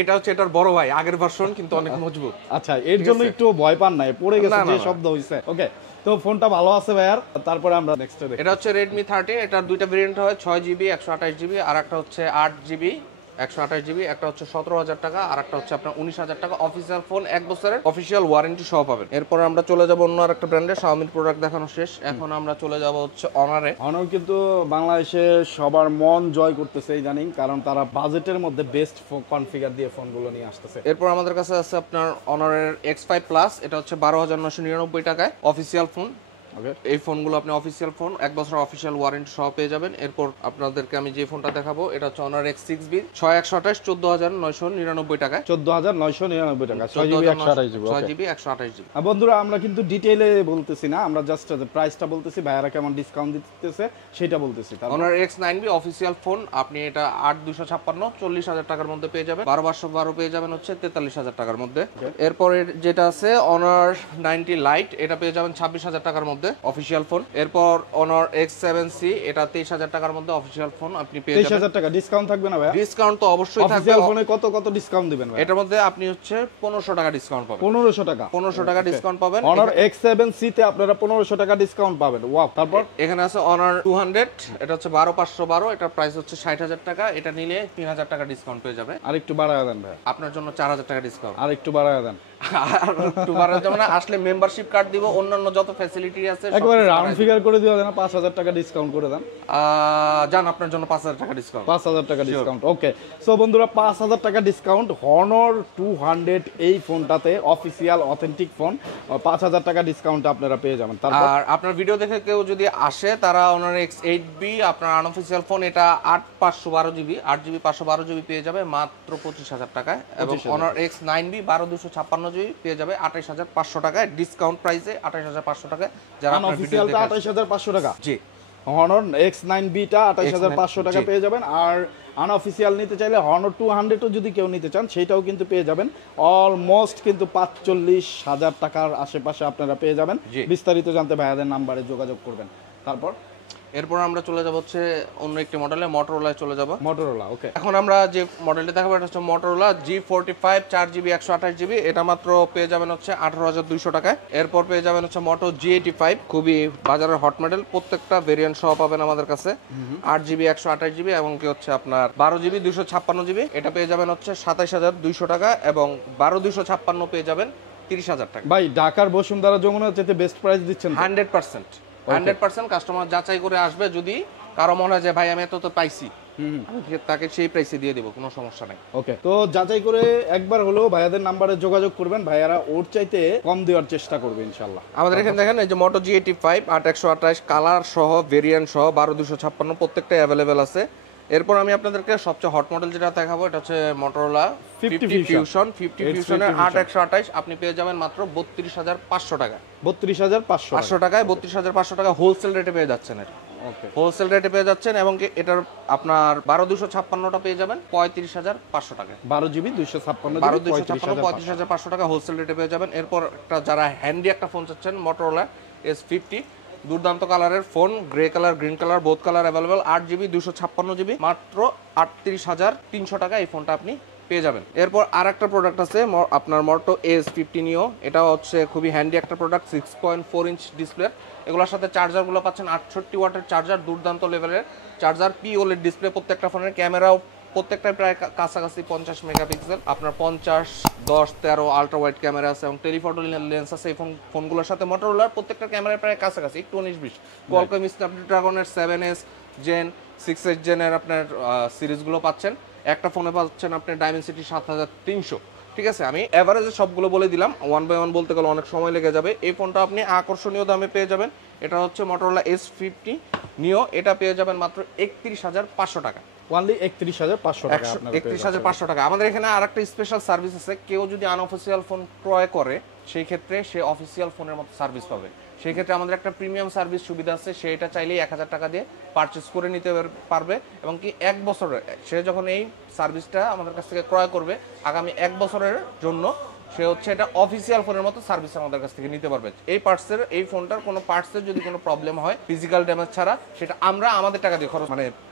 এটা হচ্ছে এটার বড় ভাই, আগের ভার্সন, কিন্তু অনেক মজবুত। আচ্ছা, এর জন্য একটু ভয় পান নাই, পড়ে গেছে যে শব্দ হইছে। ওকে, তো ফোনটা ভালো আছে ভাইয়ার। তারপরে আমরা নেক্সট দেখি। এটা হচ্ছে Redmi 13, এটার দুইটা ভেরিয়েন্ট হয়, 6GB 128GB, আর একটা হচ্ছে 8GB 128GB। একটা হচ্ছে 17,000 টাকা, আর একটা হচ্ছে আপনার 19,000 টাকা। অফিসিয়াল ফোন, 1 বছরের অফিসিয়াল ওয়ারেন্টি সহ পাবেন। এরপর আমরা চলে যাব অন্য আরেকটা ব্র্যান্ডের। Xiaomi প্রোডাক্ট দেখানো শেষ, এখন আমরা চলে যাব হচ্ছে Honor-এ। Honor কিন্তু বাংলাদেশে সবার মন জয় করতেছে ইদানিং, কারণ তারা বাজেটের মধ্যে বেস্ট কনফিগার দিয়ে ফোনগুলো নিয়ে আসতেছে। এরপর আমাদের কাছে আছে আপনার Honor-এর X5 Plus, এটা হচ্ছে 12,999 টাকায় অফিসিয়াল ফোন, ওকে এই ফোনগুলো আপনি অফিসিয়াল ফোন, 1 বছর অফিসিয়াল ওয়ারেন্টি সহ পেয়ে যাবেন। এরপর আপনাদেরকে আমি যে ফোনটা দেখাবো এটা হচ্ছে Honor X6B 6128 14,999 টাকায়, 14,999 টাকা, 6GB 128GB। 6GB 128GB। বন্ধুরা আমরা কিন্তু ডিটেইলে বলতেছি না, আমরা জাস্ট প্রাইসটা বলতেছি, ভাইয়ারা কেমন ডিসকাউন্ট দিতেছে সেটা বলতেছি। Honor X9B অফিসিয়াল ফোন আপনি এটা 8256 40,000 টাকার মধ্যে পেয়ে যাবেন। 12/12 পেয়ে যাবেন হচ্ছে 43,000 টাকার মধ্যে। এরপরে যেটা আছে Honor 90 Lite এটা পেয়ে যাবেন 26,000 টাকার মধ্যে অফিসিয়াল ফোন। এরপর Honor X7C এটা 23,000 টাকার মধ্যে অফিসিয়াল ফোন আপনি পেয়ে যাবেন। 23,000 টাকা ডিসকাউন্ট থাকবে না ভাই? ডিসকাউন্ট তো অবশ্যই থাকবে। অফিসিয়াল ফোনে কত ডিসকাউন্ট দিবেন ভাই? এটার মধ্যে আপনি হচ্ছে 1500 টাকা ডিসকাউন্ট পাবেন। 1500 টাকা, 1500 টাকা ডিসকাউন্ট পাবেন। Honor X7C তে আপনারা 1500 টাকা ডিসকাউন্ট পাবেন। ওয়াও। তারপর এখানে আছে Honor 200 এটা হচ্ছে 12512, এটা প্রাইস হচ্ছে 60,000 টাকা, এটা নিলে 3000 টাকা ডিসকাউন্ট পেয়ে যাবে। আর একটু বাড়ায় দেন ভাই, আপনার জন্য 4000 টাকা ডিসকাউন্ট। আর একটু বাড়ায় দেন। আর একটু বাড়ার জন্য আসলে মেম্বারশিপ কার্ড দিব, অন্যান্য যত ফ্যাসিলিটি আছে একবারে রাউন্ড ফিগার করে দিও দেন, 5000 টাকা ডিসকাউন্ট করে দেন। জান আপনার জন্য 5000 টাকা ডিসকাউন্ট। 5000 টাকা ডিসকাউন্ট। ওকে সো বন্ধুরা 5000 টাকা ডিসকাউন্ট Honor 200 এই ফোনটাতে, অফিসিয়াল অথেন্টিক ফোন, 5000 টাকা ডিসকাউন্ট আপনারা পেয়ে যাবেন। তারপর আর আপনার ভিডিও দেখে কেউ যদি আসে তারা Honor X8B আপনার আনঅফিসিয়াল ফোন এটা 8512GB 8GB 512GB পেয়ে যাবে মাত্র 25,000 টাকায়, এবং Honor X9B 12256GB পেয়ে যাবে 28500 টাকায় ডিসকাউন্ট প্রাইসে, 28500 টাকায়। যারা আপনার ভিডিও আনঅফিসিয়ালটা দেখে 28500 টাকা, জি Honor X9B টা 28500 টাকা পেয়ে যাবেন। আর আনঅফিসিয়াল নিতে চাইলে Honor 200 ও যদি কেউ নিতে চান সেটাও কিন্তু পেয়ে যাবেন, অলমোস্ট কিন্তু 45,000 টাকার আশেপাশে আপনারা পেয়ে যাবেন। বিস্তারিত জানতে ভাইয়াদের নাম্বারে যোগাযোগ করবেন। তারপর এরপর আমরা চলে যাব হচ্ছে অন্য একটি মডেলে, Motorola চলে যাব। Motorola ওকে। এখন আমরা যে মডেলটা দেখাবো এটা হচ্ছে Motorola G45 4GB 128GB, এটা মাত্র পেয়ে যাবেন হচ্ছে 18,200 টাকায়। এরপর পেয়ে যাবেন হচ্ছে Moto G85, খুবই বাজারের হট মডেল, প্রত্যেকটা ভেরিয়েন্ট সহ পাবেন আমাদের কাছে, 8GB 128GB এবং কি হচ্ছে আপনার 12GB 256GB, এটা পেয়ে যাবেন হচ্ছে 27,200 টাকা, এবং 12/256 পেয়ে যাবেন 30,000 টাকা। ভাই ঢাকার বসুন্ধরা যমুনা যেতে বেস্ট প্রাইস দিচ্ছেন 100% কাস্টমার যাচাই করে আসবে, যদি কারো মনে হয় যে ভাই আমি এত তো পাইছি, আমি তাকে সেই প্রাইসে দিয়ে দেবো, কোনো সমস্যা নাই। ওকে তো যাচাই করে একবার হলেও ভাইয়াদের নাম্বারে যোগাযোগ করবেন, ভাইয়ারা ওর চাইতে কম দেওয়ার চেষ্টা করবে ইনশাআল্লাহ। আমাদের এখানে দেখেন এই যে Moto G85 8128 কালার সহ ভেরিয়েন্ট সহ 12256 প্রত্যেকটাই অ্যাভেলেবেল আছে। এরপর আমি আপনাদেরকে সবচেয়ে হট মডেল যেটা দেখাবো এটা হচ্ছে Motorola 50 Fusion। 50 Fusion-এর 8128 আপনি পেয়ে যাবেন মাত্র 32,500 টাকা। 32,500 টাকায় 32,500 টাকা হোলসেল রেটে পেয়ে যাচ্ছেন। এটা ওকে হোলসেল রেটে পেয়ে যাচ্ছেন, এবং কি এটার আপনার 12256টা পেয়ে যাবেন 35,500 টাকায়। 12GB 256 35,500 টাকা হোলসেল রেটে পেয়ে যাবেন। এরপর একটা যারা হ্যান্ডি একটা ফোন চাচ্ছেন Motorola S50, দুর্দান্ত কালারের phone, grey colour green colour both colour available, 8GB 256GB মাত্র 38,300 টাকা এই ফোনটা আপনি পেয়ে যাবেন। এরপর আর একটা প্রোডাক্ট আছে আপনার Moto S50 Neo, এটা হচ্ছে খুবই হ্যান্ডি একটা প্রোডাক্ট, 6.4 ইঞ্চ ডিসপ্লে, এগুলোর সাথে চার্জারগুলো পাচ্ছেন 68 ওয়াটের চার্জার, দুর্দান্ত লেভেলের চার্জার, POLED ডিসপ্লে, প্রত্যেকটা ফোনের ক্যামেরাও প্রত্যেকটাই প্রায় কাছাকাছি 50 মেগাপিক্সেল, আপনার 50, 10, 13 আলট্রা ওয়াইড ক্যামেরা আছে, এবং টেলিফটো লেন্স আছে এই ফোনগুলোর সাথে। Motorola প্রত্যেকটা ক্যামেরা প্রায় কাছাকাছি, একটু 19-20। Qualcomm Snapdragon-এর 7S Gen 6S Gen-এর আপনার সিরিজগুলো পাচ্ছেন। একটা ফোনে পাচ্ছেন আপনার Dimensity 7300। ঠিক আছে, আমি এভারেজে সবগুলো বলে দিলাম, ওয়ান বাই ওয়ান বলতে গেলে অনেক সময় লেগে যাবে। এই ফোনটা আপনি আকর্ষণীয় দামে পেয়ে যাবেন, এটা হচ্ছে Motorola S50 Neo, এটা পেয়ে যাবেন মাত্র 31,500 টাকা। অনলি 31,500 টাকা আপনারা 31,500 টাকা। আমাদের এখানে আরেকটা স্পেশাল সার্ভিস আছে, কেউ যদি আনঅফিসিয়াল ফোন ক্রয় করে সেই ক্ষেত্রে সে অফিসিয়াল ফোনের মতো সার্ভিস পাবে। সেই ক্ষেত্রে আমাদের একটা প্রিমিয়াম সার্ভিস সুবিধা আছে, সেটা চাইলেই 1000 টাকা দিয়ে পারচেস করে নিতে পারবে, এবং কি 1 বছরের সে যখন এই সার্ভিসটা আমাদের কাছ থেকে ক্রয় করবে আগামী 1 বছরের জন্য সে হচ্ছে এটা অফিসিয়াল ফোনের মতো সার্ভিস আমাদের কাছ থেকে নিতে পারবে। এই ফোনটার কোনো পার্টসের যদি কোনো প্রবলেম হয় ফিজিক্যাল ড্যামেজ ছাড়া, সেটা আমরা আমাদের টাকা দিয়ে খরচ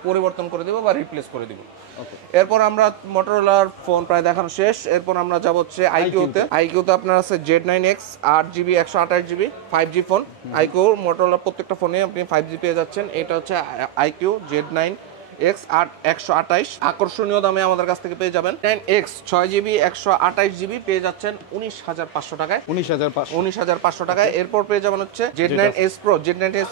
পরিবর্তন করে দেবো বা রিপ্লেস করে দিব। এরপর আমরা Motorolaর ফোন প্রায় দেখানো শেষ। এরপর আমরা যাব হচ্ছে iQতে আপনার আছে Z9X 8GB 128GB 5G phone. iQ Motorola প্রত্যেকটা ফোনে আপনি 5G পেয়ে যাচ্ছেন। এটা হচ্ছে iQ Z9 এক্স 128 আকর্ষণীয় দামে আমাদের কাছ থেকে পেয়ে যাবেন। 9X 6GB 128GB পেয়ে যাচ্ছেন 19,500 টাকায়। 19,500 টাকায়। এরপর পেয়ে যাবেন হচ্ছে Z9S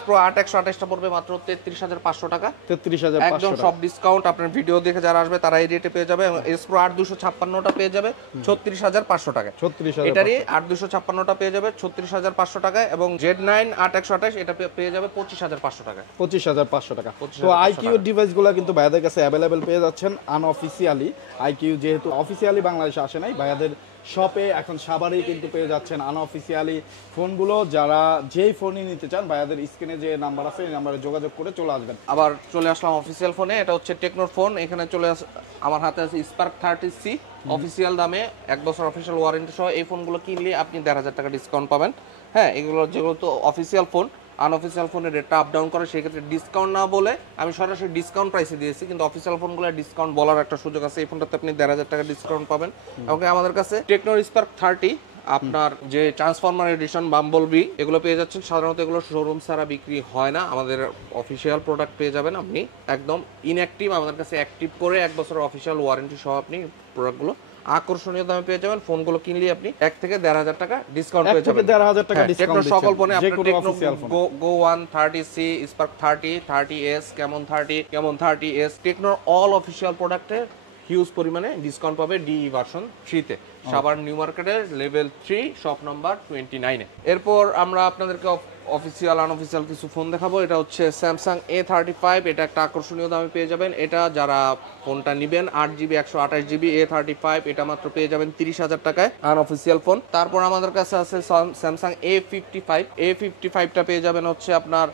Pro 8 128টা পড়বে মাত্র 33,500 টাকা। 33,500 একদম সব ডিসকাউন্ট, আপনার ভিডিও দেখে যারা আসবে তারা এই রেটে পেয়ে যাবে। S Pro 8 256টা পেয়ে যাবে 36,500 টাকায়। 36,500 এটারই 8 256টা পেয়ে যাবে 36,500 টাকায় এবং Z9 8 128 এটা পেয়ে যাবে 25,500 টাকায়। 25,500 টাকা। তো আইকিউ ডিভাইসগুলো কিন্তু ভাইয়াদের কাছে অ্যাভেলেবেল পেয়ে যাচ্ছেন আনঅফিসিয়ালি। আইকিউ যেহেতু অফিসিয়ালি বাংলাদেশে আসে নাই, ভাইয়াদের শপে এখন সাভারেই কিন্তু পেয়ে যাচ্ছেন আনঅফিসিয়ালি ফোনগুলো। যারা যেই ফোনই নিতে চান ভাইয়াদের স্ক্রিনে যে নাম্বার আছে এই নাম্বারে যোগাযোগ করে চলে আসবেন। আবার চলে আসলাম অফিসিয়াল ফোনে, এটা হচ্ছে টেকনোর ফোন। এখানে আমার হাতে আছে স্পার্ক 30C অফিসিয়াল দামে 1 বছর অফিসিয়াল ওয়ারেন্টি সহ। এই ফোনগুলো কিনলে আপনি 1,500 টাকা ডিসকাউন্ট পাবেন। হ্যাঁ, এগুলো যেগুলো তো অফিসিয়াল ফোন, আনঅফিসিয়াল ফোনের রেটটা আপ ডাউন করে, সেই ক্ষেত্রে ডিসকাউন্ট না বলে আমি সরাসরি ডিসকাউন্ট প্রাইসে দিয়েছি, কিন্তু অফিসিয়াল ফোনগুলো ডিসকাউন্ট বলার একটা সুযোগ আছে। এই ফোনটাতে আপনি 1,500 টাকা ডিসকাউন্ট পাবেন। এবং আমাদের কাছে টেকনোর স্পার্ক 30 আপনার যে ট্রান্সফরমার এডিশন বাম্বলবি এগুলো পেয়ে যাচ্ছেন। সাধারণত এগুলো শোরুম ছাড়া বিক্রি হয় না, আমাদের অফিসিয়াল প্রোডাক্ট পেয়ে যাবেন আপনি একদম ইনঅ্যাক্টিভ, আমাদের কাছে অ্যাক্টিভ করে 1 বছরের অফিসিয়াল ওয়ারেন্টি সহ আপনি প্রোডাক্টগুলো আকর্ষণীয় দামে পেয়ে যাবেন। ফোনগুলো কিনলে আপনি 1 থেকে 1,500 টাকা ডিসকাউন্ট পেয়ে যাবেন। 1,500 টাকা ডিসকাউন্ট টেকনো সকল ফোনে আপনার টেকনো গো 1 30C স্পার্ক 30 30S কেমন 30S টেকনোর অল অফিসিয়াল প্রোডাক্টে হিউজ পরিমাণে ডিসকাউন্ট পাবে ডি ভার্সন 3 তে সাভার নিউ মার্কেটের লেভেল 3 শপ নাম্বার 29 এ। এরপর আমরা আপনাদেরকে অফিসিয়াল আনঅফিসিয়াল কিছু ফোন দেখাবো। এটা হচ্ছে স্যামসাং A35, এটা একটা আকর্ষণীয় দামে পেয়ে যাবেন। এটা যারা ফোনটা নেবেন 8GB 128GB A35 এটা মাত্র পেয়ে যাবেন 30,000 টাকায় আনঅফিসিয়াল ফোন। তারপর আমাদের কাছে আছে স্যামসাং A55টা পেয়ে যাবেন হচ্ছে আপনার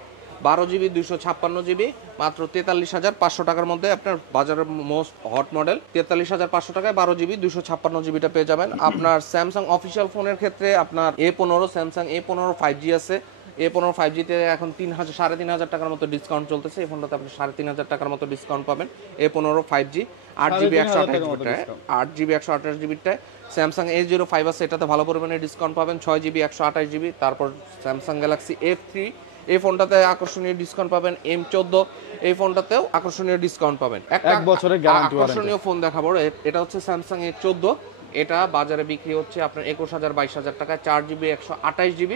12GB 256GB মাত্র 43,500 টাকার মধ্যে। আপনার বাজারের মোস্ট হট মডেল 43,500 টাকায় 12GB 256GBটা পেয়ে যাবেন। আপনার স্যামসাং অফিসিয়াল ফোনের ক্ষেত্রে আপনার A15 স্যামসাং A15 5G আছে। A15 5G তে এখন 3,500 টাকার মতো ডিসকাউন্ট চলতেছে। এই ফোনটাতে আপনি 3,500 টাকার মতো ডিসকাউন্ট পাবেন। A15 5G 8GB 128GBটায় Samsung A05 আছে, এটাতে ভালো পরিমাণে ডিসকাউন্ট পাবেন 6GB 128GB। তারপর স্যামসাং গ্যালাক্সি F3 এই ফোনটাতে আকর্ষণীয় ডিসকাউন্ট পাবেন। M14 এই ফোনটাতেও আকর্ষণীয় ডিসকাউন্ট পাবেন। একটা 1 বছরের গ্যারান্টি আকর্ষণীয় ফোন দেখাবো, এটা হচ্ছে স্যামসাং A14, এটা বাজারে বিক্রি হচ্ছে আপনার 21,000 22,000 টাকায় 4GB 128GB।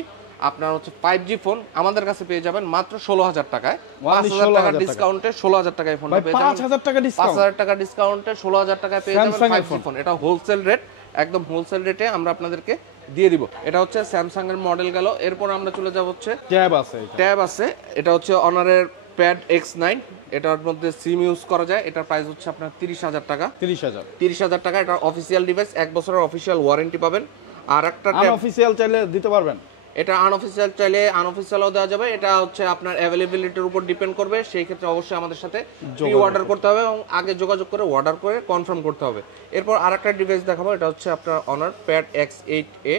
আপনার হচ্ছে 5G ফোন আমাদের কাছে পেয়ে যাবেন মাত্র 16,000 টাকায়। 5,000 টাকা ডিসকাউন্টে 16,000 টাকায় ফোনটা পেয়ে যাবেন। 5,000 টাকা ডিসকাউন্ট, 5,000 টাকা ডিসকাউন্টে 16,000 টাকায় পেয়ে যাবেন 5G ফোন। এটা হোলসেল রেট, একদম হোলসেল রেটে আমরা আপনাদেরকে দিয়ে দিব। এটা হচ্ছে স্যামসাং এর মডেল গেল। এরপর আমরা চলে যাব হচ্ছে ট্যাব আছে, এটা হচ্ছে অনারের প্যাড X9, এটার মধ্যে সিম ইউজ করা যায়। এটার প্রাইস হচ্ছে আপনার 30,000 টাকা। 30,000 টাকা। এটা অফিসিয়াল ডিভাইস, 1 বছরের অফিসিয়াল ওয়ারেন্টি পাবেন। আর একটা আনঅফিসিয়াল চাইলে দিতে পারবেন। এটা আনঅফিসিয়াল চাইলে আনঅফিসিয়ালও দেওয়া যাবে। এটা হচ্ছে আপনার অ্যাভেলেবিলিটির উপর ডিপেন্ড করবে, সেই ক্ষেত্রে অবশ্যই আমাদের সাথে প্রি অর্ডার করতে হবে এবং আগে যোগাযোগ করে অর্ডার করে কনফার্ম করতে হবে। এরপর আরেকটা ডিভাইস দেখাবো, এটা হচ্ছে আপনার অনার প্যাড X8A,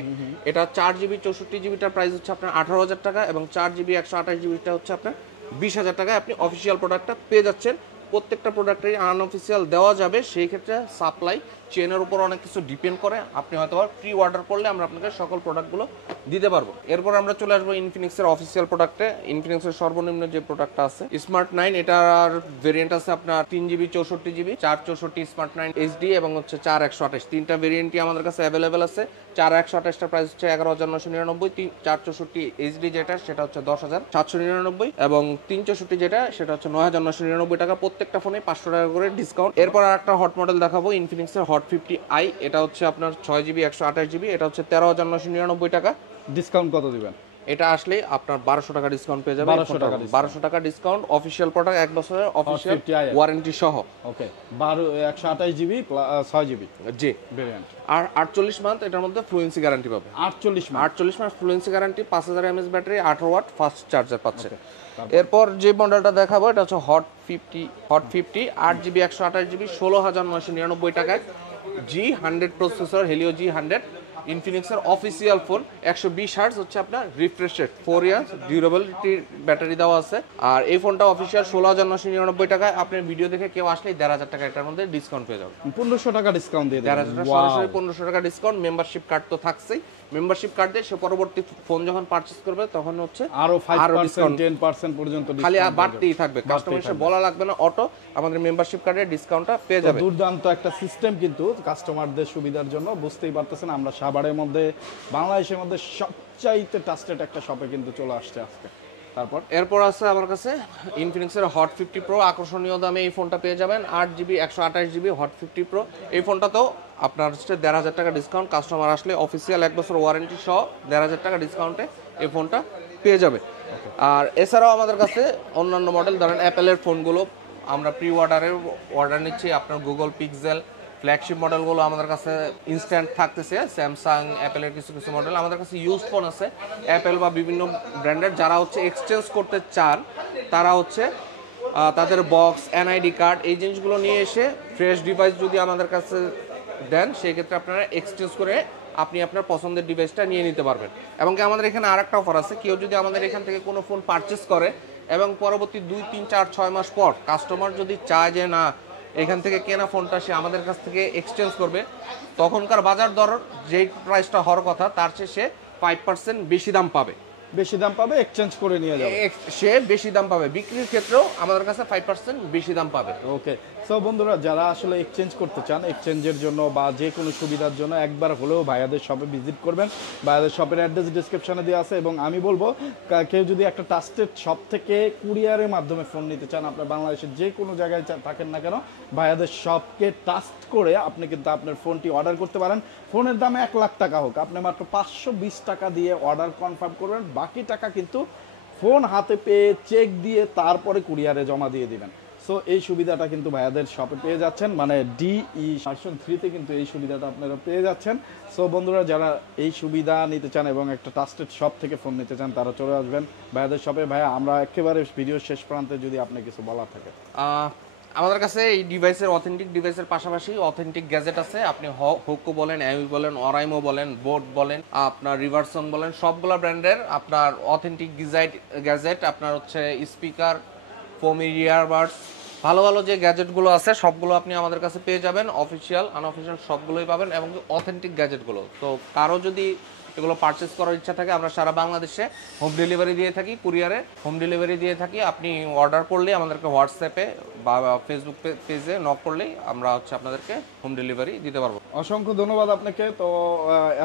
এটা 4GB 64GBটার প্রাইস হচ্ছে আপনার 18,000 টাকা এবং 4GB 128GBটা হচ্ছে আপনার 20,000 টাকায় আপনি অফিসিয়াল প্রোডাক্টটা পেয়ে যাচ্ছেন। প্রত্যেকটা প্রোডাক্টেই আনঅফিসিয়াল দেওয়া যাবে, সেই ক্ষেত্রে সাপ্লাই চেনের উপর অনেক কিছু ডিপেন্ড করে। আপনি হয়তো প্রি অর্ডার করলে আমরা আপনাকে সকল প্রোডাক্টগুলো দিতে পারবো। এরপর আমরা চলে আসবো ইনফিনিক্সের অফিসিয়াল প্রোডাক্টে। ইনফিনিক্সের সর্বনিম্ন যে প্রোডাক্টটা আছে স্মার্ট 9, এটার ভেরিয়েন্ট আছে আপনার 3GB 64GB 464 স্মার্ট 9 HD এবং হচ্ছে 4 128, তিনটা ভেরিয়েন্টই আমাদের কাছে অ্যাভেলেবেল আছে। 4 128টার প্রাইস হচ্ছে 11,999, 464 HD যেটা সেটা হচ্ছে 10,799 এবং 364 যেটা সেটা হচ্ছে 9,999 টাকা। প্রত্যেকটা ফোনে 500 টাকা করে ডিসকাউন্ট। এরপর আরেকটা হট মডেল দেখাবো, ইনফিনিক্সের হট 50i, এটা হচ্ছে আপনার 6GB 128GB, এটা হচ্ছে 13,999 টাকা। ডিসকাউন্ট কত দিবেন? এটা আসলে আপনার 1200 টাকা ডিসকাউন্ট পেয়ে যাবেন। 1200 টাকা ডিসকাউন্ট, অফিসিয়াল প্রোডাক্ট, 1 বছরের অফিসিয়াল ওয়ারেন্টি সহ। ওকে, 128GB 6GB জি ভেরিয়েন্ট। আর 48 মান্থ এটার মধ্যে ফ্লুয়েন্সি গ্যারান্টি পাবে। 48 month fluency guarantee, 5000 mAh battery, 18 watt fast charger পাচ্ছে। এরপর যে মডেলটা দেখাবো এটা হচ্ছে হট 50 8GB 128GB 16,999 টাকায় G100 প্রসেসর, হেলিও G100 ইনফিনিক্সের অফিসিয়াল ফোন 120 হার্জ হচ্ছে আপনার রিফ্রেশ রেট, 4 ইয়ার্স ডিউরেবিলিটির ব্যাটারি দেওয়া আছে। আর এই ফোনটা অফিসিয়াল 16,999 টাকায়। আপনার ভিডিও দেখে কেউ আসলেই 1,500 টাকা এটার মধ্যে ডিসকাউন্ট পেয়ে যাবে। 1500 টাকা ডিসকাউন্ট দিয়ে দেবেন। 1,500 সরাসরি 1500 টাকা ডিসকাউন্ট। মেম্বারশিপ কার্ড তো থাকছেই, মেম্বারশিপ কার্ড দিয়ে সে পরবর্তী ফোন যখন পারচেজ করবে তখন হচ্ছে আরো 5% ডিসকাউন্ট 10% পর্যন্ত খালি ডিসকাউন্ট বাড়তেই থাকবে। কাস্টমার এসে বলা লাগবে না, অটো আমাদের মেম্বারশিপ কার্ডের ডিসকাউন্টটা পেয়ে যাবে। দুর্দান্ত একটা সিস্টেম কিন্তু কাস্টমারদের সুবিধার জন্য। বুঝতেই পারতেছেন আমরা সাভারের মধ্যে, বাংলাদেশের মধ্যে সবচাইতে ট্রাস্টেড একটা শপে কিন্তু চলে আসছে আজকে। এরপর আছে আমার কাছে ইনফিনিক্সের হট 50 প্রো। আকর্ষণীয় দামে এই ফোনটা পেয়ে যাবেন, 8GB 128GB হট 50 প্রো। এই ফোনটাতেও আপনার হচ্ছে 1,500 টাকা ডিসকাউন্ট। কাস্টমার আসলে অফিসিয়াল 1 বছর ওয়ারেন্টি সহ 1,500 টাকা ডিসকাউন্টে এই ফোনটা পেয়ে যাবে। আর এছাড়াও আমাদের কাছে অন্যান্য মডেল, ধরেন অ্যাপেলের ফোনগুলো আমরা প্রি অর্ডার নিচ্ছি। আপনার গুগল পিক্সেল ফ্ল্যাগশিপ মডেলগুলো আমাদের কাছে ইনস্ট্যান্ট থাকতেছে। স্যামসাং, অ্যাপেলের কিছু কিছু মডেল আমাদের কাছে ইউজ ফোন আছে অ্যাপেল বা বিভিন্ন ব্র্যান্ডের। যারা হচ্ছে এক্সচেঞ্জ করতে চান তারা হচ্ছে তাদের বক্স, এনআইডি কার্ড এই জিনিসগুলো নিয়ে এসে ফ্রেশ ডিভাইস যদি আমাদের কাছে দেন, সেই ক্ষেত্রে আপনারা এক্সচেঞ্জ করে আপনি আপনার পছন্দের ডিভাইসটা নিয়ে নিতে পারবেন। এবং কি আমাদের এখানে আরেকটা অফার আছে, কেউ যদি আমাদের এখান থেকে কোনো ফোন পারচেস করে এবং পরবর্তী 2, 3, 4, 6 মাস পর কাস্টমার যদি চায় যে না এখান থেকে কেনা ফোনটা সে আমাদের কাছ থেকে এক্সচেঞ্জ করবে, তখনকার বাজার দর যেই প্রাইসটা হওয়ার কথা তার চেয়ে সে 5% বেশি দাম পাবে। এক্সচেঞ্জ করে নিয়ে যাবে, সে বেশি দাম পাবে। বিক্রির ক্ষেত্রেও আমাদের কাছে 5% বেশি দাম পাবে। ওকে। সো বন্ধুরা, যারা আসলে এক্সচেঞ্জ করতে চান, এক্সচেঞ্জের জন্য বা যে কোনো সুবিধার জন্য একবার হলেও ভাইয়াদের শপে ভিজিট করবেন। ভাইয়াদের শপের অ্যাড্রেস ডিসক্রিপশনে দেওয়া আছে। এবং আমি বলবো কেউ যদি একটা ট্রাস্টেড শপ থেকে কুরিয়ারের মাধ্যমে ফোন নিতে চান, আপনার বাংলাদেশের যে কোনো জায়গায় থাকেন না কেন, ভাইয়াদের শপকে ট্রাস্ট করে আপনি কিন্তু আপনার ফোনটি অর্ডার করতে পারেন। ফোনের দাম 1 লাখ টাকা হোক, আপনি মাত্র 520 টাকা দিয়ে অর্ডার কনফার্ম করবেন। বাকি টাকা কিন্তু ফোন হাতে পেয়ে চেক দিয়ে তারপরে কুরিয়ারে জমা দিয়ে দিবেন। সো এই সুবিধাটা কিন্তু ভাইয়াদের শপে পেয়ে যাচ্ছেন, মানে ডিই ভার্সন 3-তে কিন্তু এই সুবিধাটা আপনারা পেয়ে যাচ্ছেন। সো বন্ধুরা, যারা এই সুবিধা নিতে চান এবং একটা ট্রাস্টেড শপ থেকে ফোন নিতে চান, তারা চলে আসবেন ভাইয়াদের শপে। ভাইয়া, আমরা একেবারে ভিডিও শেষ প্রান্তে যদি আপনি কিছু বলার থাকে। আমাদের কাছে এই ডিভাইসের অথেন্টিক ডিভাইসের পাশাপাশি অথেন্টিক গ্যাজেট আছে। আপনি হোকো বলেন, অ্যামি বলেন, অরাইমো বলেন, বোট বলেন, আপনার রিভারসন বলেন, সবগুলা ব্র্যান্ডের আপনার অথেন্টিক গ্যাজেট, আপনার হচ্ছে স্পিকার, ফোমি ইয়ারবাডস, ভালো ভালো যে গ্যাজেটগুলো আছে সবগুলো আপনি আমাদের কাছে পেয়ে যাবেন। অফিসিয়াল, আনঅফিসিয়াল সবগুলোই পাবেন এবং অথেন্টিক গ্যাজেটগুলো। তো কারো যদি এগুলো পারচেস করার ইচ্ছা থাকে, আমরা সারা বাংলাদেশে হোম ডেলিভারি দিয়ে থাকি, কুরিয়ারে হোম ডেলিভারি দিয়ে থাকি। আপনি অর্ডার করলেই আমাদেরকে হোয়াটসঅ্যাপে বা ফেসবুক পেজে নক করলেই আমরা হচ্ছে আপনাদেরকে হোম ডেলিভারি দিতে পারবো। অসংখ্য ধন্যবাদ আপনাকে। তো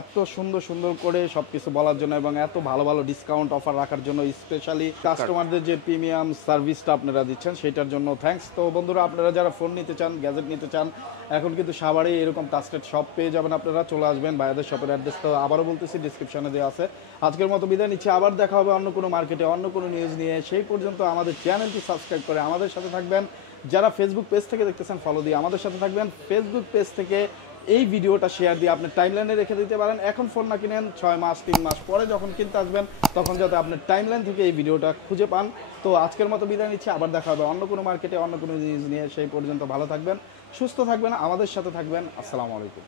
এত সুন্দর সুন্দর করে সবকিছু বলার জন্য এবং এত ভালো ভালো ডিসকাউন্ট অফার রাখার জন্য, স্পেশালি কাস্টমারদের যে প্রিমিয়াম সার্ভিসটা আপনারা দিচ্ছেন সেটার জন্য থ্যাঙ্কস। তো বন্ধুরা, আপনারা যারা ফোন নিতে চান, গ্যাজেট নিতে চান, এখন কিন্তু সাভারে এরকম ট্রাস্টেড শপ পেয়ে যাবেন। আপনারা চলে আসবেন। ভাইয়াদের শপের অ্যাড্রেস তো আবারও বলতেছি ডিসক্রিপশনে দেওয়া আছে। আজকের মতো বিদায় নিচ্ছি, আবার দেখা হবে অন্য কোনো মার্কেটে অন্য কোনো নিউজ নিয়ে। সেই পর্যন্ত আমাদের চ্যানেলটি সাবস্ক্রাইব করে আমাদের সাথে থাকবেন। যারা ফেসবুক পেজ থেকে দেখতেছেন, ফলো দিয়ে আমাদের সাথে থাকবেন। ফেসবুক পেজ থেকে এই ভিডিওটা শেয়ার দিয়ে আপনি টাইমলাইনে রেখে দিতে পারেন। এখন ফোন না কিনেন, 6 মাস 3 মাস পরে যখন কিনতে আসবেন তখন যাতে আপনার টাইমলাইন থেকে এই ভিডিওটা খুঁজে পান। তো আজকের মতো বিদায় নিচ্ছি, আবার দেখা হবে অন্য কোনো মার্কেটে অন্য কোনো নিউজ নিয়ে। সেই পর্যন্ত ভালো থাকবেন, সুস্থ থাকবেন, আমাদের সাথে থাকবেন। আসসালামু আলাইকুম।